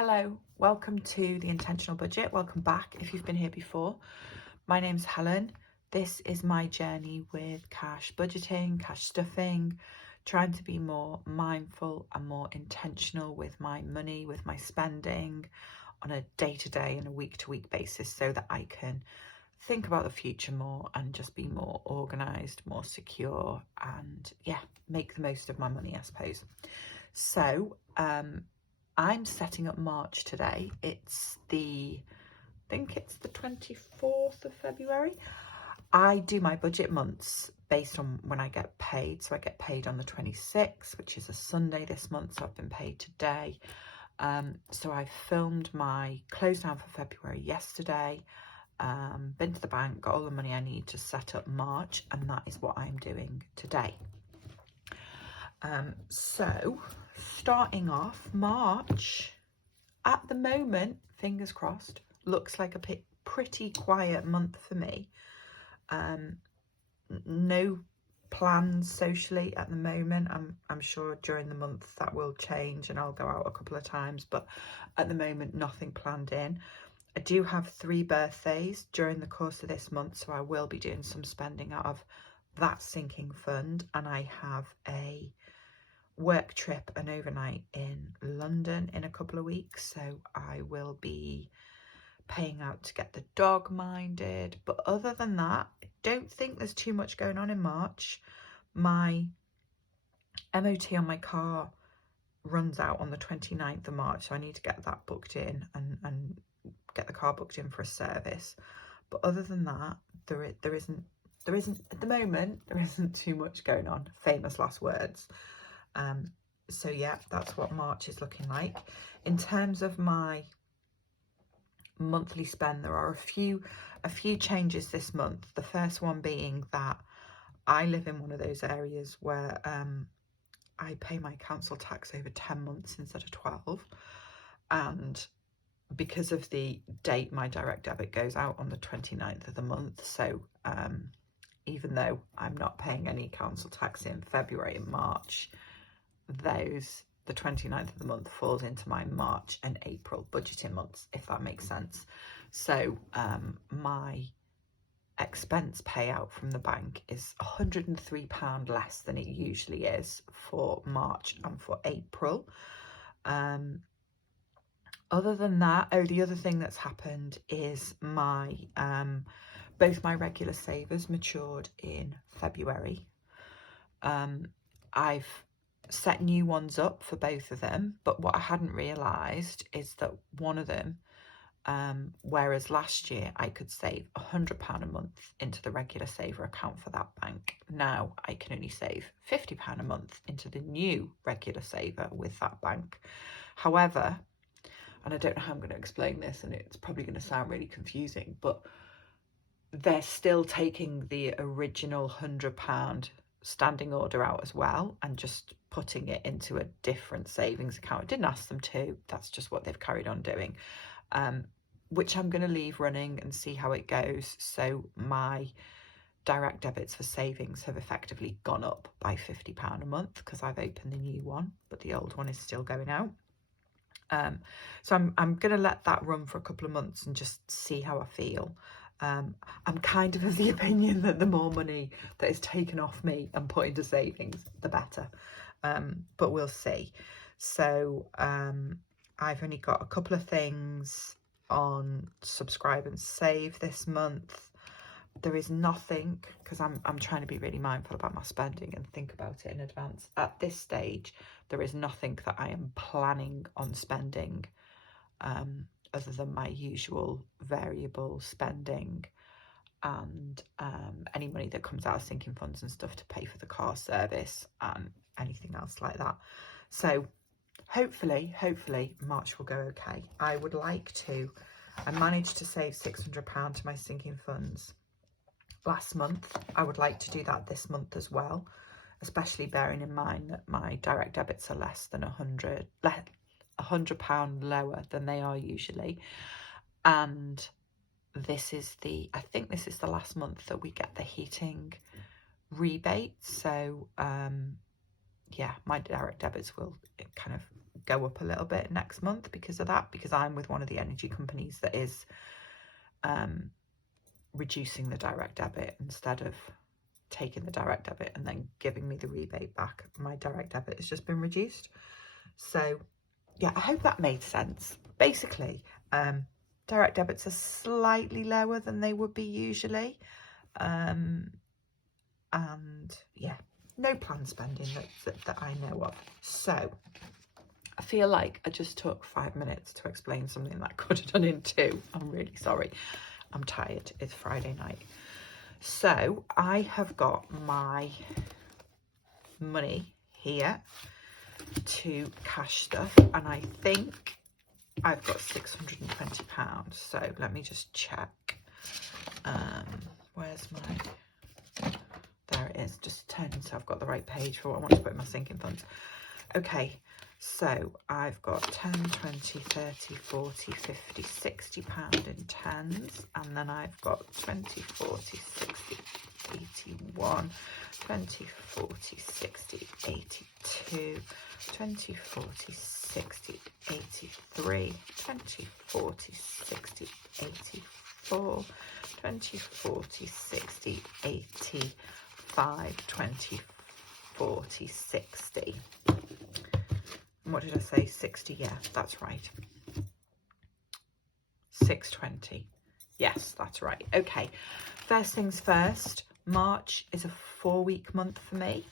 Hello, welcome to The Intentional Budget. Welcome back if you've been here before. My name's Helen. This is my journey with cash budgeting, cash stuffing, trying to be more mindful and more intentional with my money, with my spending on a day-to-day and a week-to-week basis so that I can think about the future more and just be more organised, more secure and make the most of my money, I suppose. So, I'm setting up March today. I think it's the 24th of February. I do my budget months based on when I get paid. So I get paid on the 26th, which is a Sunday this month. So I've been paid today. So I filmed my close down for February yesterday, been to the bank, got all the money I need to set up March, and that is what I'm doing today. So starting off, March at the moment, fingers crossed, looks like a pretty quiet month for me. No plans socially at the moment. I'm sure during the month that will change and I'll go out a couple of times, but at the moment nothing planned in. I do have 3 birthdays during the course of this month, so I will be doing some spending out of that sinking fund, and I have a work trip, an overnight in London in a couple of weeks, so I will be paying out to get the dog minded. But other than that, I don't think there's too much going on in March. My MOT on my car runs out on the 29th of March, so I need to get that booked in and get the car booked in for a service. But other than that, there isn't at the moment, there isn't too much going on. Famous last words. So yeah, that's what March is looking like. In terms of my monthly spend, there are a few changes this month. The first one being that I live in one of those areas where I pay my council tax over 10 months instead of 12, and because of the date my direct debit goes out on the 29th of the month, so even though I'm not paying any council tax in February and March, the 29th of the month falls into my March and April budgeting months, if that makes sense. So my expense payout from the bank is £103 less than it usually is for March and for April. Other than that, the other thing that's happened is my both my regular savers matured in February. I've set new ones up for both of them, but what I hadn't realised is that one of them, whereas last year I could save £100 a month into the regular saver account for that bank, now I can only save £50 a month into the new regular saver with that bank. However, and I don't know how I'm going to explain this, and it's probably going to sound really confusing, but they're still taking the original £100 standing order out as well and just putting it into a different savings account. I didn't ask them to, that's just what they've carried on doing, which I'm going to leave running and see how it goes. So my direct debits for savings have effectively gone up by £50 a month because I've opened the new one, but the old one is still going out. So I'm going to let that run for a couple of months and just see how I feel. I'm kind of the opinion that the more money that is taken off me and put into savings, the better. But we'll see. So I've only got a couple of things on subscribe and save this month. There is nothing, because I'm trying to be really mindful about my spending and think about it in advance. At this stage, there is nothing that I am planning on spending other than my usual variable spending and any money that comes out of sinking funds and stuff to pay for the car service and anything else like that. So hopefully March will go okay. I managed to save £600 to my sinking funds last month. I would like to do that this month as well, especially bearing in mind that my direct debits are less than £100 lower than they are usually, and I think this is the last month that we get the heating rebate. So yeah, my direct debits will kind of go up a little bit next month because of that, because I'm with one of the energy companies that is reducing the direct debit instead of taking the direct debit and then giving me the rebate back. My direct debit has just been reduced. So yeah, I hope that made sense. Basically, direct debits are slightly lower than they would be usually. And yeah, no planned spending that I know of. So I feel like I just took 5 minutes to explain something that I could have done in 2. I'm really sorry. I'm tired. It's Friday night. So I have got my money here to cash stuff, and I think I've got £620. So let me just check. Where's my, there it is, just turning so I've got the right page for what I want to put in my sinking funds. Okay, so I've got 10, 20, 30, 40, 50, £60 in tens, and then I've got 20, 40, 60, 81, 20, 40, 60, 82, 20, 40, 60, 83, 20, 40, 60, 84, 20, 40, 60, 85, 20, 40, 60. And what did I say? 60, yeah, that's right. 620. Yes, that's right. Okay, first things first, March is a 4-week month for me.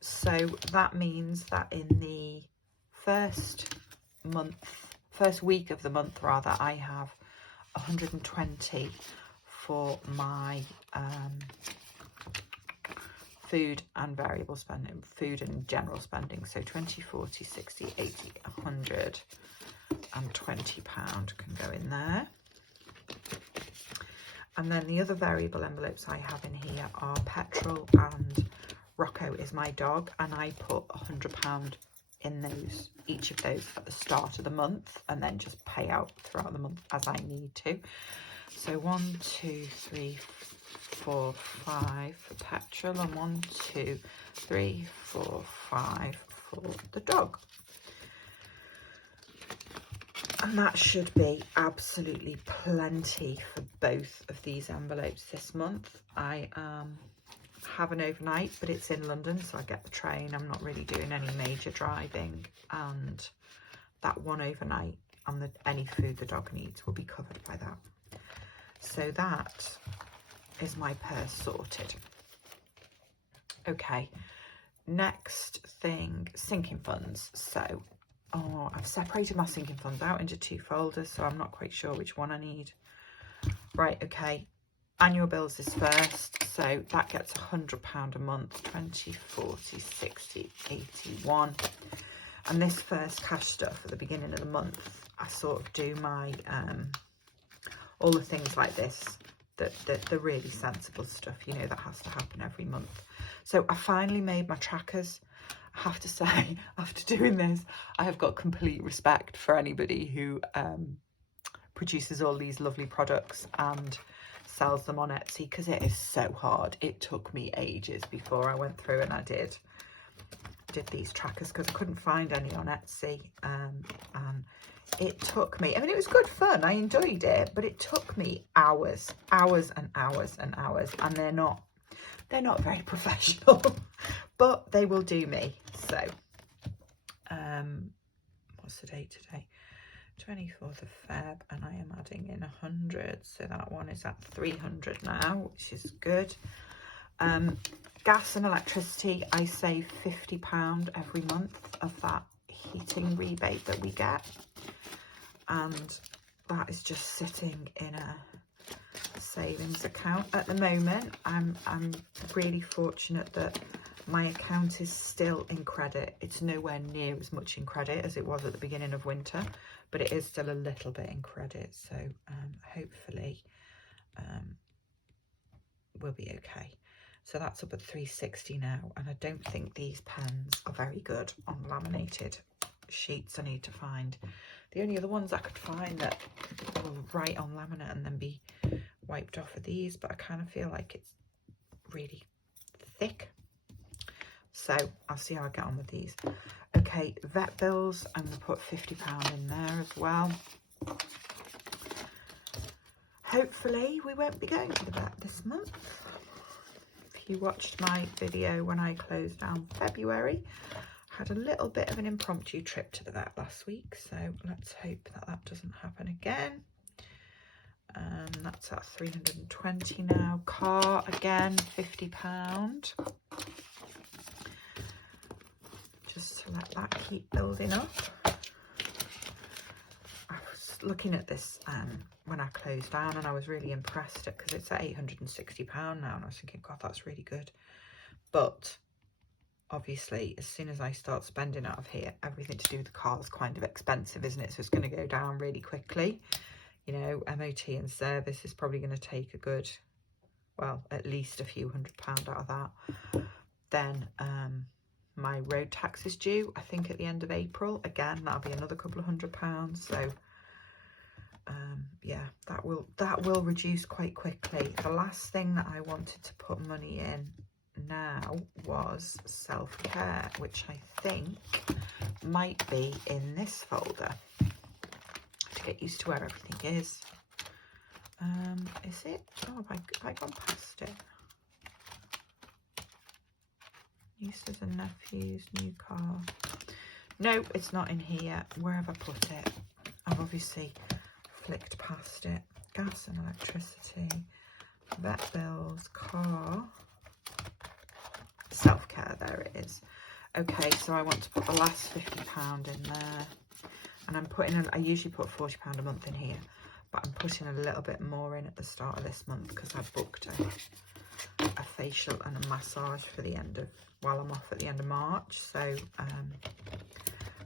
So that means that in the first week of the month rather, I have 120 for my food and variable spending, food and general spending. So 20, 40, 60, 80, 100 and £20 can go in there. And then the other variable envelopes I have in here are petrol, and Rocco is my dog, and I put £100 in those, each of those at the start of the month, and then just pay out throughout the month as I need to. So 1, 2, 3, 4, 5 for petrol, and 1, 2, 3, 4, 5 for the dog. And that should be absolutely plenty for both of these envelopes this month. I have an overnight, but it's in London, so I get the train. I'm not really doing any major driving, and that one overnight and any food the dog needs will be covered by that. So that is my purse sorted. Okay, next thing, sinking funds. So I've separated my sinking funds out into 2 folders, so I'm not quite sure which one I need. Right, okay, annual bills is first, so that gets £100 a month, 20, 40, 60, 81. And this first cash stuff at the beginning of the month, I sort of do my all the things like this, the really sensible stuff, you know, that has to happen every month. So I finally made my trackers. I have to say, after doing this, I have got complete respect for anybody who produces all these lovely products and sells them on Etsy, because it is so hard. It took me ages before I went through and I did these trackers, because I couldn't find any on Etsy, and it took me, I mean, it was good fun, I enjoyed it, but it took me hours and hours and hours, and they're not very professional, but they will do me. So what's the date today? 24th of Feb, and I am adding in 100, so that one is at 300 now, which is good. Gas and electricity, I save £50 every month of that heating rebate that we get, and that is just sitting in a savings account at the moment. I'm really fortunate that my account is still in credit. It's nowhere near as much in credit as it was at the beginning of winter, but it is still a little bit in credit, so hopefully we'll be okay. So that's up at 360 now, and I don't think these pens are very good on laminated sheets. I need to find the only other ones I could find that will write on laminate and then be wiped off of these, but I kind of feel like it's really thick, so I'll see how I get on with these. Okay, vet bills, I'm going to put £50 in there as well. Hopefully we won't be going to the vet this month. If you watched my video when I closed down February, I had a little bit of an impromptu trip to the vet last week, so let's hope that that doesn't happen again. That's at 320 now. Car again, £50. Just to let that keep building up. I was looking at this when I closed down, and I was really impressed because it's at £860 now, and I was thinking, God, that's really good. But obviously, as soon as I start spending out of here, everything to do with the car is kind of expensive, isn't it? So it's going to go down really quickly. You know, MOT and service is probably going to take a good, well, at least a few £100 out of that. Then my road tax is due, I think, at the end of April. Again, that'll be another couple of £100. So yeah, that will reduce quite quickly. The last thing that I wanted to put money in now was self-care, which I think might be in this folder. To get used to where everything is. Is it? Oh, have I gone past it? Nieces and nephews, new car. No, it's not in here. Where have I put it? I've obviously flicked past it. Gas and electricity, vet bills, car, self-care, there it is. Okay, so I want to put the last £50 in there. And I'm putting, I usually put £40 a month in here, but I'm putting a little bit more in at the start of this month because I booked a facial and a massage for the end of, while I'm off at the end of March. So I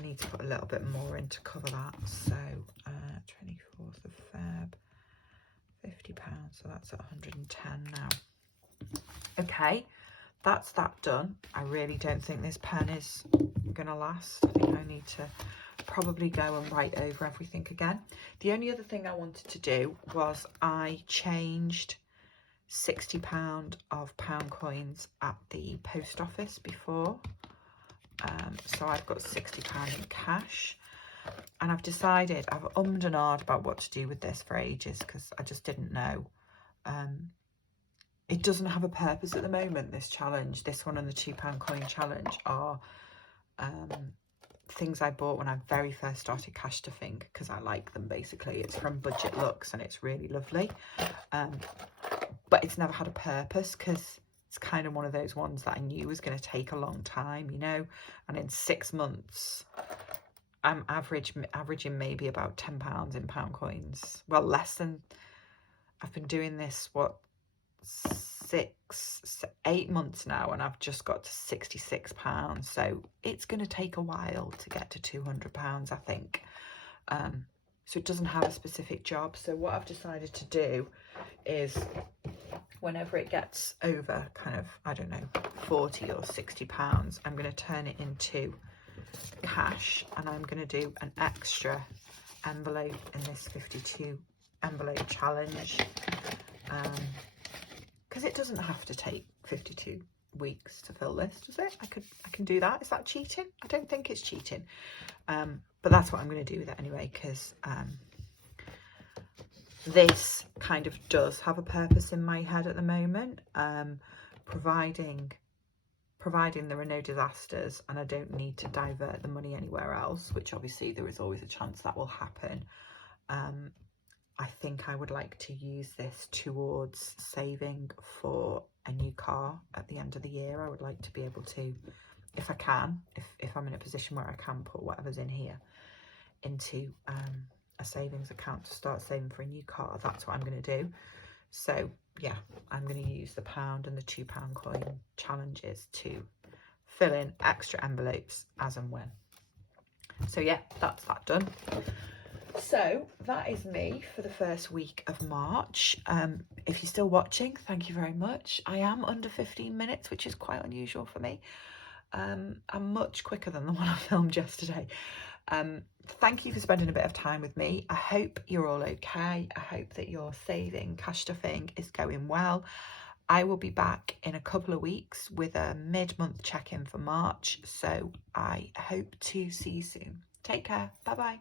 need to put a little bit more in to cover that. So 24th of Feb, £50, so that's at 110 now. Okay, that's that done. I really don't think this pen is gonna last. I think I need to probably go and write over everything again. The only other thing I wanted to do was I changed £60 of pound coins at the post office before. So I've got £60 in cash, and I've decided, I've ummed and ahed about what to do with this for ages because I just didn't know. It doesn't have a purpose at the moment, this challenge. This one and the £2 coin challenge are things I bought when I very first started cash stuffing because I like them, basically. It's from Budget Looks and it's really lovely. But it's never had a purpose because it's kind of one of those ones that I knew was going to take a long time, you know, and in 6 months I'm averaging maybe about £10 in pound coins. Well, less than. I've been doing this, what, 8 months now, and I've just got to £66. So it's going to take a while to get to £200, I think. So it doesn't have a specific job. So what I've decided to do is, whenever it gets over kind of, I don't know, £40 or £60, I'm going to turn it into cash, and I'm going to do an extra envelope in this 52 envelope challenge, because it doesn't have to take 52 weeks to fill this, does it? I can do that. Is that cheating? I don't think it's cheating, but that's what I'm going to do with it anyway, because this kind of does have a purpose in my head at the moment, providing there are no disasters and I don't need to divert the money anywhere else, which obviously there is always a chance that will happen. I think I would like to use this towards saving for a new car at the end of the year. I would like to be able to, if I can, if I'm in a position where I can put whatever's in here into a savings account to start saving for a new car. That's what I'm going to do. So yeah, I'm going to use the pound and the £2 coin challenges to fill in extra envelopes as and when. So yeah, that's that done. So that is me for the first week of March. If you're still watching, thank you very much. I am under 15 minutes, which is quite unusual for me. I'm much quicker than the one I filmed yesterday. Thank you for spending a bit of time with me. I hope you're all okay. I hope that your saving, cash stuffing is going well. I will be back in a couple of weeks with a mid-month check-in for March, so I hope to see you soon. Take care. Bye bye.